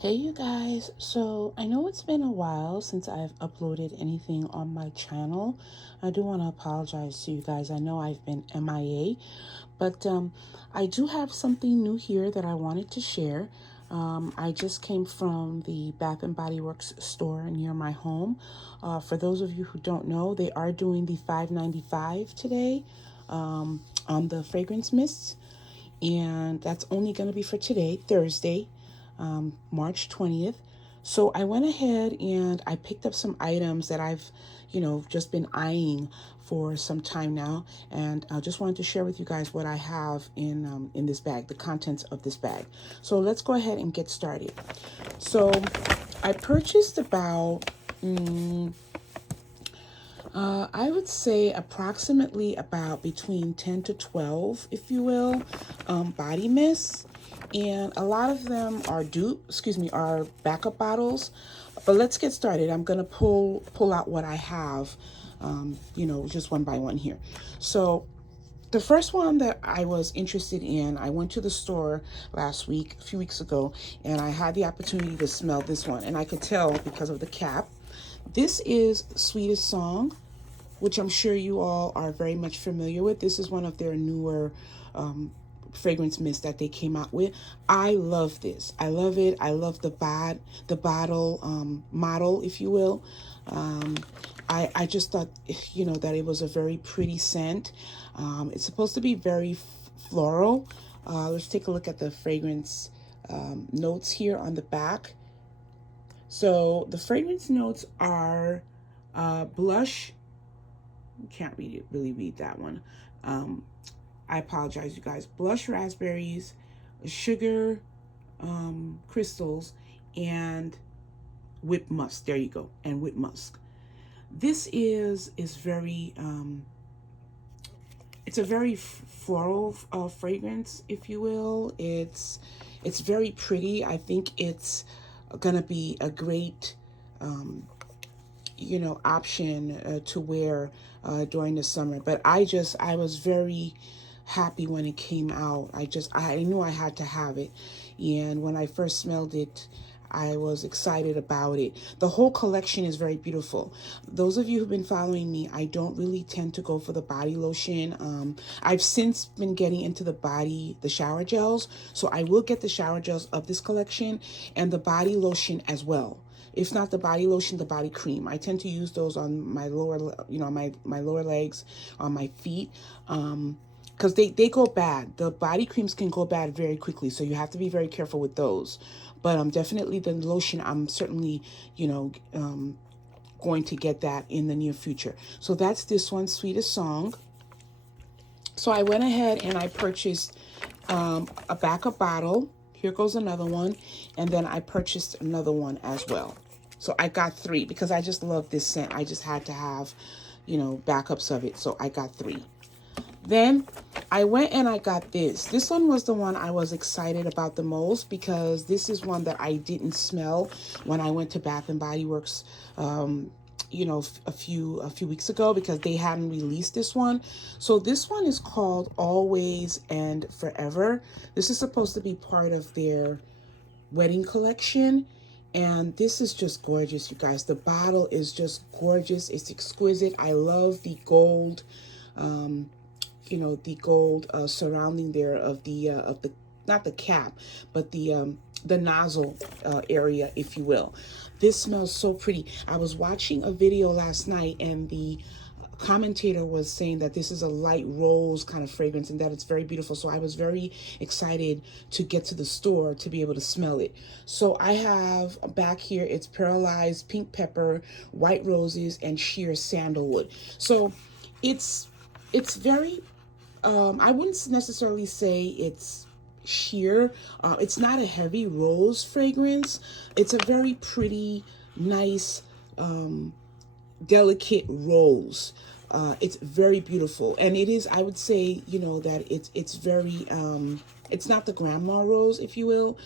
Hey you guys, so I know it's been a while since I've uploaded anything on my channel. I do want to apologize to you guys. I know I've been MIA, but I do have something new here that I wanted to share. I just came from the Bath and Body Works store near my home. For those of you who don't know, they are doing the $5.95 today on the fragrance mists, and that's only going to be for today, Thursday, March 20th. So I went ahead and I picked up some items that I've, just been eyeing for some time now, and I just wanted to share with you guys what I have in this bag, the contents of this bag. So let's go ahead and get started. So I purchased about I would say approximately about between 10 to 12, if you will, body mists. And a lot of them are are backup bottles. But let's get started. I'm going to pull out what I have, just one by one here. So the first one that I was interested in, I went to the store last week, a few weeks ago, and I had the opportunity to smell this one. And I could tell because of the cap. This is Sweetest Song, which I'm sure you all are very much familiar with. This is one of their newer fragrance mist that they came out with. I love this. I love it. I love the bottle model, if you will. I just thought, that it was a very pretty scent. It's supposed to be very floral. Let's take a look at the fragrance notes here on the back. So the fragrance notes are blush. Can't really read that one. Um, I apologize, you guys. Blush raspberries, sugar crystals, and whip musk. There you go, and whip musk. This is very it's a very floral fragrance, if you will. It's very pretty. I think it's gonna be a great option to wear during the summer. But I was very happy when it came out. I knew I had to have it, and when I first smelled it, I was excited about it. The whole collection is very beautiful. Those of you who've been following me, I don't really tend to go for the body lotion. I've since been getting into the shower gels, so I will get the shower gels of this collection and the body lotion as well. If not the body lotion, the body cream. I tend to use those on my my lower legs, on my feet, because they go bad. The body creams can go bad very quickly, so you have to be very careful with those. But definitely the lotion, I'm certainly, going to get that in the near future. So that's this one, Sweetest Song. So I went ahead and I purchased a backup bottle. Here goes another one. And then I purchased another one as well. So I got three because I just love this scent. I just had to have, backups of it. So I got three. Then I went and I got this. This one was the one I was excited about the most because this is one that I didn't smell when I went to Bath and Body Works a few weeks ago because they hadn't released this one. So this one is called Always and Forever. This is supposed to be part of their wedding collection, and this is just gorgeous, you guys. The bottle is just gorgeous. It's exquisite. I love the gold the gold surrounding there of the not the cap, but the nozzle area, if you will. This smells so pretty. I was watching a video last night, and the commentator was saying that this is a light rose kind of fragrance and that it's very beautiful. So I was very excited to get to the store to be able to smell it. So I have back here, it's paralyzed pink pepper, white roses, and sheer sandalwood. So it's very I wouldn't necessarily say it's sheer. It's not a heavy rose fragrance. It's a very pretty, nice, delicate rose. It's very beautiful, and it is. I would say, that it's very. It's not the grandma rose, if you will.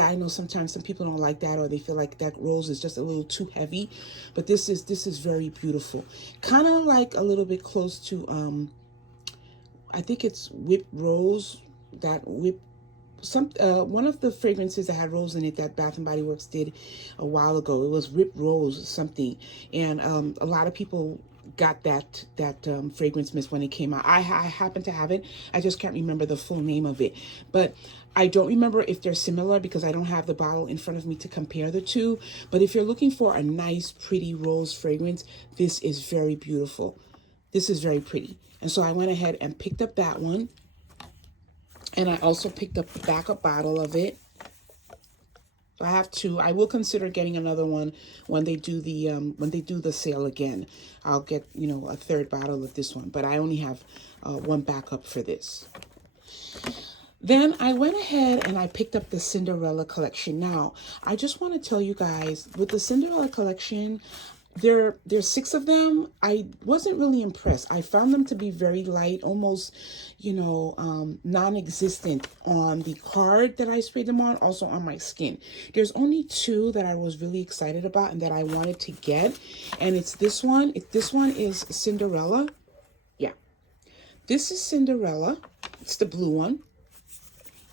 I know sometimes some people don't like that, or they feel like that rose is just a little too heavy, but this is very beautiful. Kind of like a little bit close to I think it's whip rose, that whip one of the fragrances that had rose in it that Bath and Body Works did a while ago. It was Rip Rose or something, and a lot of people got that fragrance mist when it came out. I happen to have it. I just can't remember the full name of it, but I don't remember if they're similar because I don't have the bottle in front of me to compare the two. But if you're looking for a nice, pretty rose fragrance, this is very beautiful. This is very pretty. And so I went ahead and picked up that one. And I also picked up the backup bottle of it. So I have two. I will consider getting another one when they do the sale again. I'll get, you know, a third bottle of this one, but I only have one backup for this. Then I went ahead and I picked up the Cinderella collection. Now, I just want to tell you guys, with the Cinderella collection, there's 6 of them. I wasn't really impressed. I found them to be very light, almost, you know, non-existent on the card that I sprayed them on, also on my skin. There's only 2 that I was really excited about and that I wanted to get, and it's this one. This one is Cinderella. Yeah, this is Cinderella. It's the blue one,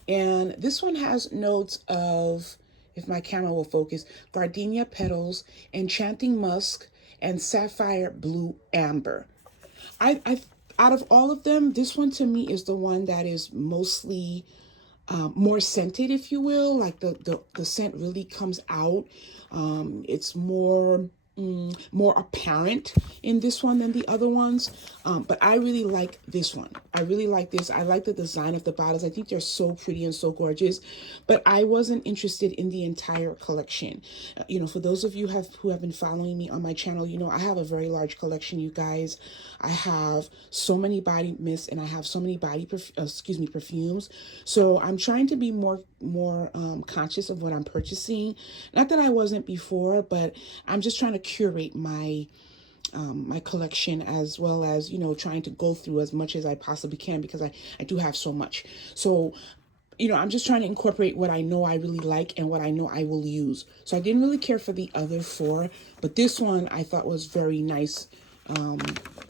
and this one has notes of, if my camera will focus, gardenia petals, enchanting musk, and sapphire blue amber. Out of all of them, this one to me is the one that is mostly more scented, if you will. Like the scent really comes out. It's more apparent in this one than the other ones, but I really like this one. I really like this. I like the design of the bottles. I think they're so pretty and so gorgeous, but I wasn't interested in the entire collection. You know, for those of you who have been following me on my channel, you know I have a very large collection, you guys. I have so many body mists and I have so many perfumes. So I'm trying to be more conscious of what I'm purchasing. Not that I wasn't before, but I'm just trying to curate my my collection, as well as, you know, trying to go through as much as I possibly can, because I do have so much. So, you know, I'm just trying to incorporate what I know I really like and what I know I will use. So I didn't really care for the other 4, but this one I thought was very nice.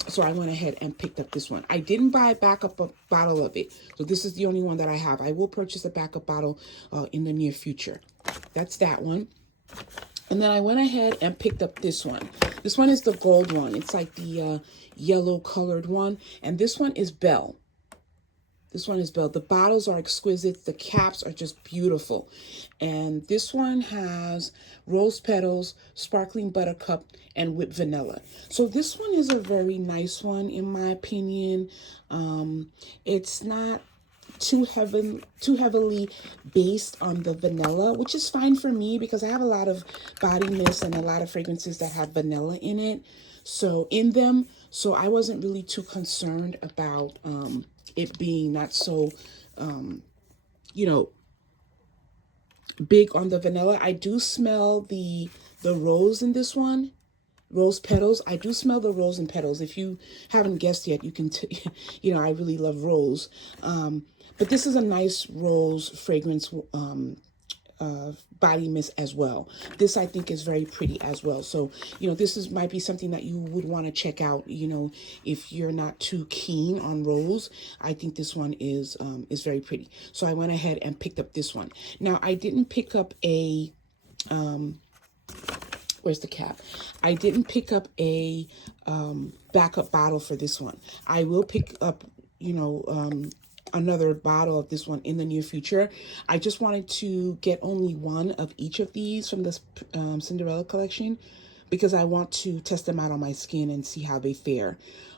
So I went ahead and picked up this one. I didn't buy a backup bottle of it, so this is the only one that I have. I will purchase a backup bottle in the near future. That's that one. And then I went ahead and picked up this one. This one is the gold one. It's like the yellow colored one. And this one is Belle. This one is Belle. The bottles are exquisite. The caps are just beautiful. And this one has rose petals, sparkling buttercup, and whipped vanilla. So this one is a very nice one, in my opinion. It's not too heavily based on the vanilla, which is fine for me because I have a lot of body mists and a lot of fragrances that have vanilla in it. So I wasn't really too concerned about it being not so, you know, big on the vanilla. I do smell the rose in this one. Rose petals. I do smell the rose and petals. If you haven't guessed yet, you can, you know, I really love rose. But this is a nice rose fragrance body mist as well. This I think is very pretty as well. So, you know, this might be something that you would want to check out, you know, if you're not too keen on rose. I think this one is very pretty. So I went ahead and picked up this one. Now, I didn't pick up a where's the cap? I didn't pick up a backup bottle for this one. I will pick up, you know, another bottle of this one in the near future. I just wanted to get only one of each of these from this Cinderella collection because I want to test them out on my skin and see how they fare.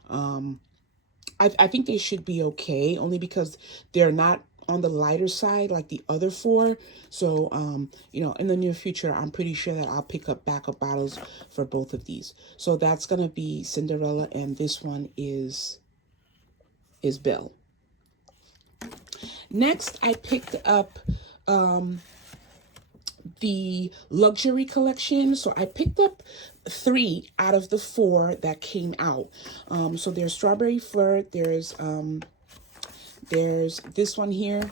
I think they should be okay, only because they're not on the lighter side like the other 4. So, you know, in the near future, I'm pretty sure that I'll pick up backup bottles for both of these. So that's going to be Cinderella, and this one is Belle. Next, I picked up the luxury collection. So I picked up 3 out of the 4 that came out. So there's Strawberry Flirt, there's this one here,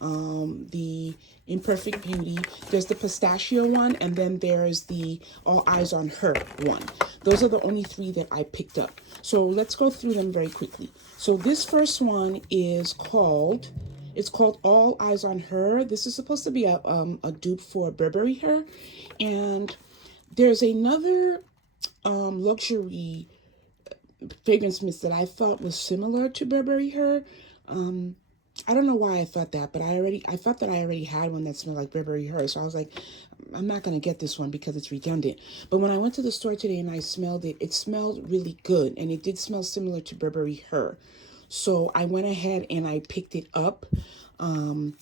the Imperfect Beauty, there's the Pistachio one, and then there's the All Eyes on Her one. Those are the only 3 that I picked up. So let's go through them very quickly. So this first one is called It's called All Eyes on Her. This is supposed to be a dupe for Burberry Her. And there's another luxury fragrance mist that I thought was similar to Burberry Her. I don't know why I thought that, but I thought that I already had one that smelled like Burberry Her. So I was like, I'm not going to get this one because it's redundant. But when I went to the store today and I smelled it, it smelled really good. And it did smell similar to Burberry Her. So I went ahead and I picked it up.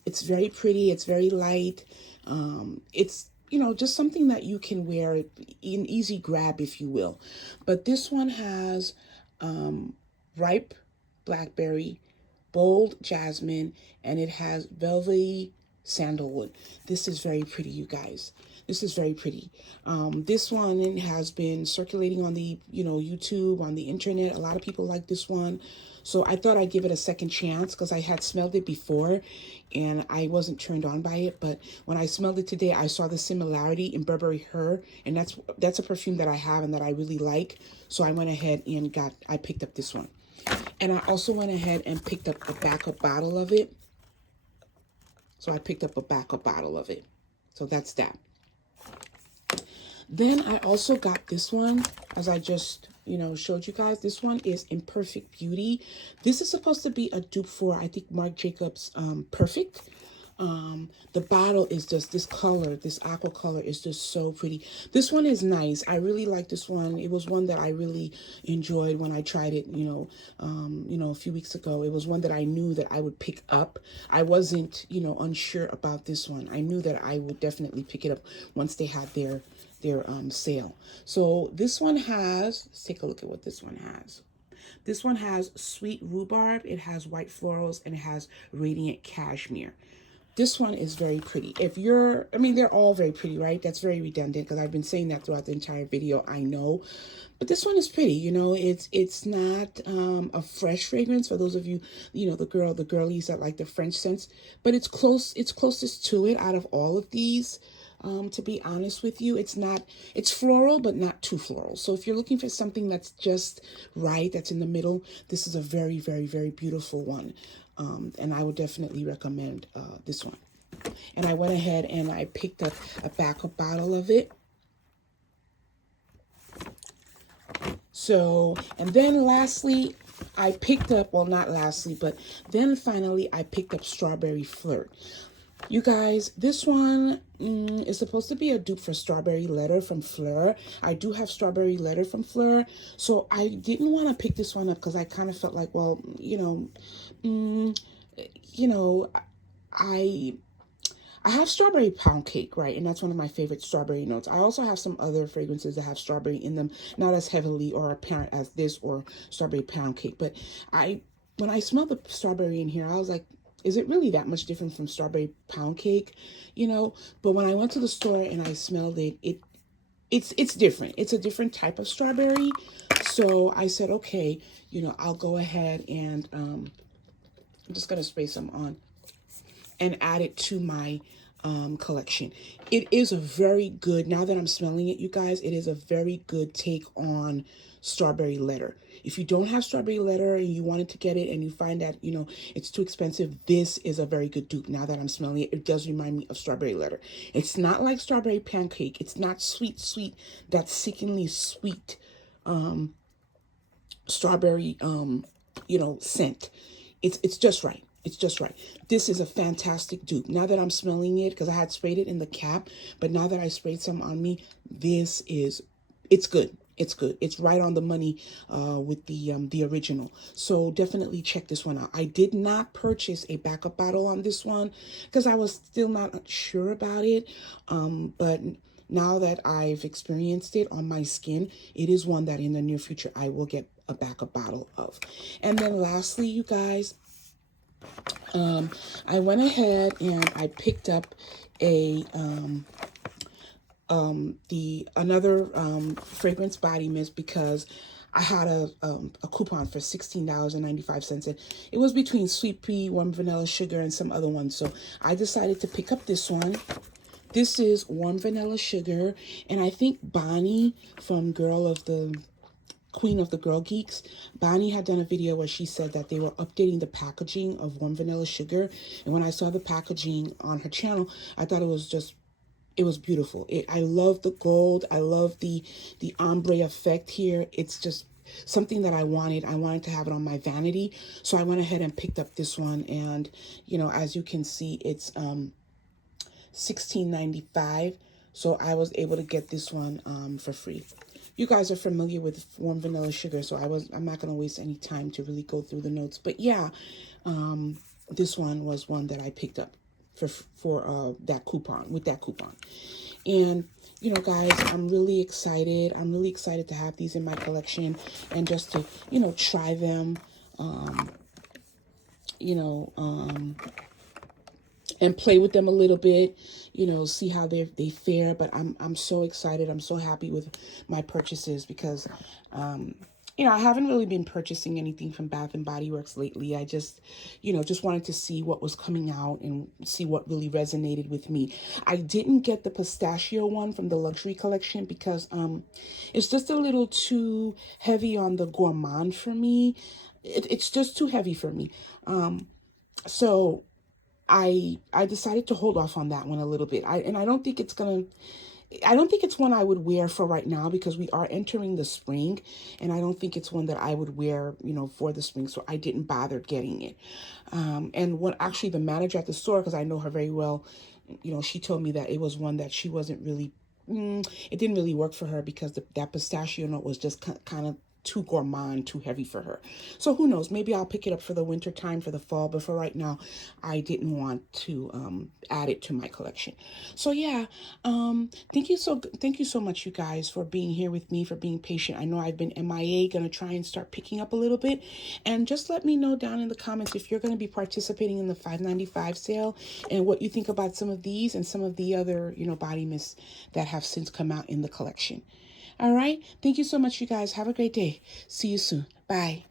It's very pretty. It's very light. It's, you know, just something that you can wear, an easy grab, if you will. But this one has ripe blackberry, bold jasmine, and it has velvety sandalwood. This is very pretty, you guys. This is very pretty. This one has been circulating on the, YouTube, on the internet. A lot of people like this one. So I thought I'd give it a second chance because I had smelled it before and I wasn't turned on by it. But when I smelled it today, I saw the similarity in Burberry Her. And that's a perfume that I have and that I really like. So I went ahead and I picked up this one. And I also went ahead and picked up a backup bottle of it. So I picked up a backup bottle of it. So that's that. Then I also got this one, as I just, showed you guys. This one is Imperfect Beauty. This is supposed to be a dupe for, I think, Marc Jacobs Perfect. The bottle is just this color, this aqua color is just so pretty. This one is nice. I really like this one. It was one that I really enjoyed when I tried it, a few weeks ago. It was one that I knew that I would pick up. I wasn't, unsure about this one. I knew that I would definitely pick it up once they had their sale. So this one has, let's take a look at what this one has. This one has sweet rhubarb, it has white florals, and it has radiant cashmere. This one is very pretty. They're all very pretty, right? That's very redundant because I've been saying that throughout the entire video, I know. But this one is pretty, it's not a fresh fragrance for those of you, the girlies that like the French scents, but it's closest to it out of all of these. To be honest with you, it's floral, but not too floral. So if you're looking for something that's just right, that's in the middle, this is a very, very, very beautiful one. And I would definitely recommend this one. And I went ahead and I picked up a backup bottle of it. So, and then lastly, I picked up, well, not lastly, but then finally I picked up Strawberry Flirt. You guys, this one is supposed to be a dupe for Strawberry Letter from Fleur. I do have Strawberry Letter from Fleur, so I didn't want to pick this one up because I kind of felt like, well, I have Strawberry Pound Cake, right? And that's one of my favorite strawberry notes. I also have some other fragrances that have strawberry in them, not as heavily or apparent as this or Strawberry Pound Cake. But when I smelled the strawberry in here, I was like, is it really that much different from Strawberry Pound Cake? But when I went to the store and I smelled it, it's different. It's a different type of strawberry. So I said, okay, I'll go ahead and I'm just going to spray some on and add it to my collection. It is a very good, now that I'm smelling it, you guys, it is a very good take on Strawberry Letter. If you don't have Strawberry Letter and you wanted to get it and you find that, it's too expensive, this is a very good dupe. Now that I'm smelling it, it does remind me of Strawberry Letter. It's not like Strawberry Pancake. It's not sweet, that sickeningly sweet strawberry, scent. It's just right. It's just right. This is a fantastic dupe. Now that I'm smelling it, because I had sprayed it in the cap, but now that I sprayed some on me, it's good. It's good. It's right on the money with the original. So definitely check this one out. I did not purchase a backup bottle on this one because I was still not sure about it. But now that I've experienced it on my skin, it is one that in the near future I will get a backup bottle of. And then lastly, you guys, I went ahead and I picked up another fragrance body mist because I had a coupon for $16.95, and it was between Sweet Pea, Warm Vanilla Sugar, and some other ones. So I decided to pick up this one. This is Warm Vanilla Sugar, and I think Bonnie from Girl of the Queen of the Girl Geeks, Bonnie had done a video where she said that they were updating the packaging of Warm Vanilla Sugar. And when I saw the packaging on her channel, I thought it was beautiful. I love the gold. I love the ombre effect here. It's just something that I wanted. I wanted to have it on my vanity. So I went ahead and picked up this one. And, you know, as you can see, it's $16.95. So I was able to get this one for free. You guys are familiar with Warm Vanilla Sugar, so I'm not going to waste any time to really go through the notes. But yeah, this one was one that I picked up for that coupon, with that coupon. And, you know, guys, I'm really excited. I'm really excited to have these in my collection and just to, you know, try them, and play with them a little bit, you know, see how they fare. But I'm so excited. I'm so happy with my purchases because, you know, I haven't really been purchasing anything from Bath and Body Works lately. I just, you know, just wanted to see what was coming out and see what really resonated with me. I didn't get the pistachio one from the luxury collection because it's just a little too heavy on the gourmand for me. It's just too heavy for me. So I decided to hold off on that one a little bit. I don't think it's one I would wear for right now because we are entering the spring, and I don't think it's one that I would wear, you know, for the spring. So I didn't bother getting it. And when actually the manager at the store, because I know her very well, you know, she told me that it was one that she wasn't really, it didn't really work for her because that pistachio note was just kind of too gourmand, too heavy for her. So who knows? Maybe I'll pick it up for the winter time, for the fall. But for right now, I didn't want to add it to my collection. So yeah, thank you so much, you guys, for being here with me, for being patient. I know I've been MIA, gonna try and start picking up a little bit, and just let me know down in the comments if you're gonna be participating in the $5.95 sale and what you think about some of these and some of the other, you know, body mists that have since come out in the collection. All right. Thank you so much, you guys. Have a great day. See you soon. Bye.